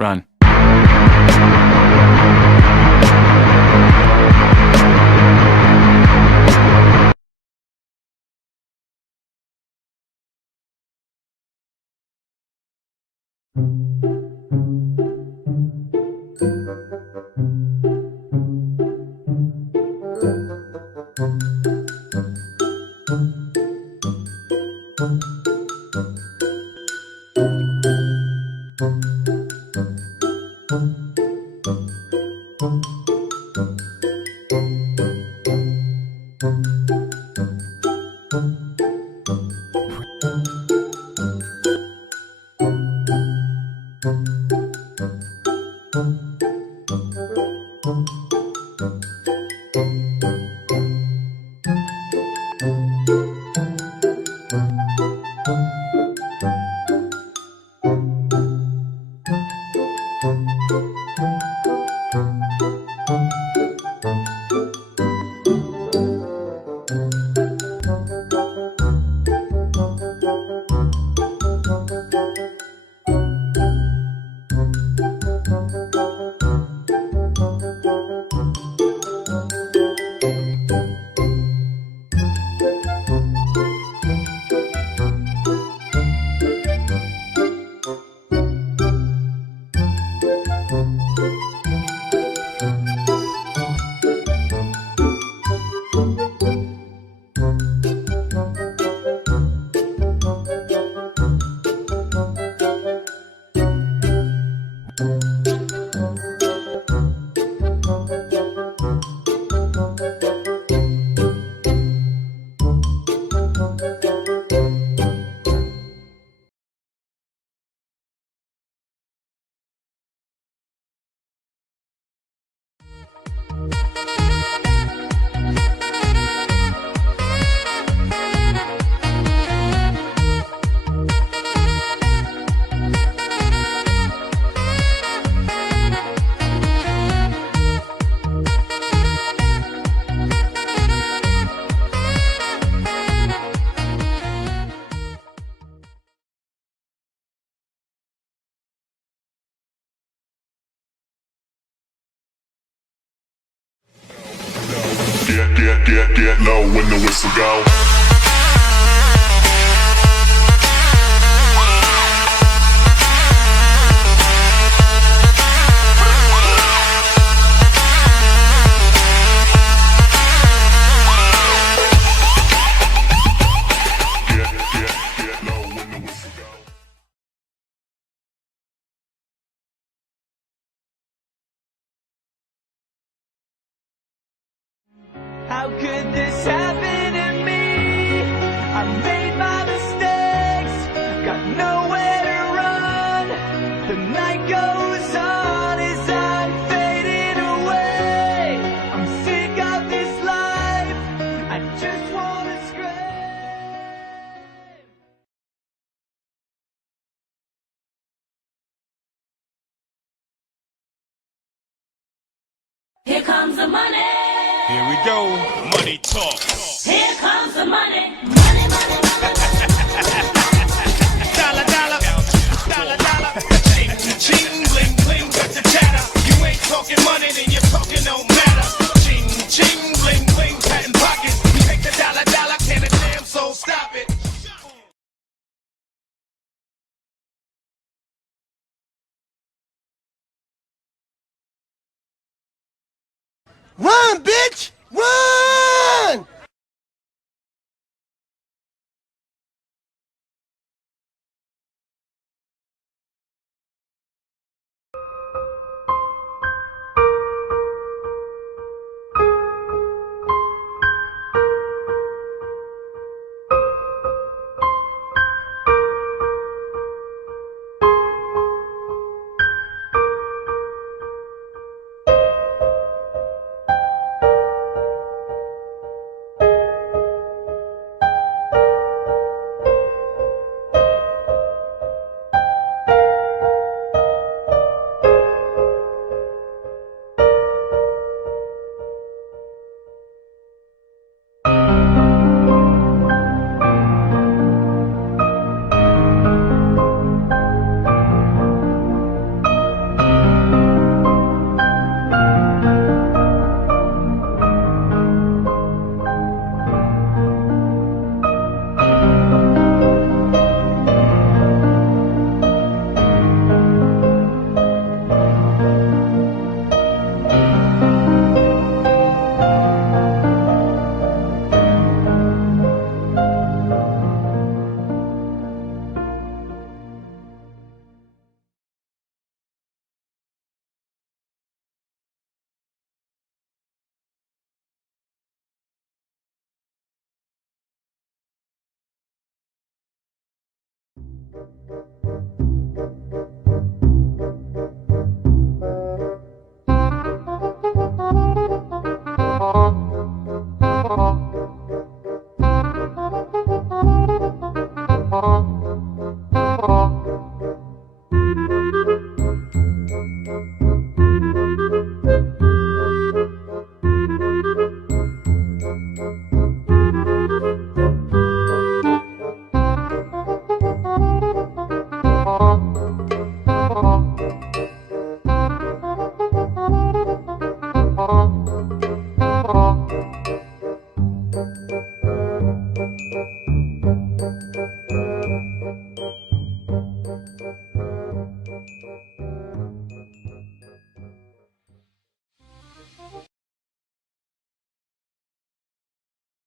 Run. Get low when the whistle go. Get low when the whistle go. How could this happen to me? I made my mistakes, got nowhere to run. The night goes on as I'm fading away. I'm sick of this life, I just wanna scream. Here comes the money. Here we go. Money talk. Here comes the money. Money, money, money. Dollar, dollar. Dollar, dollar. Ching, ching, bling, bling, got the chatter. You ain't talking money, then your talking don't matter. Ching, ching, bling, bling, patent pockets. We take the dollar, dollar, can a damn soul stop it? Run, bitch! Run!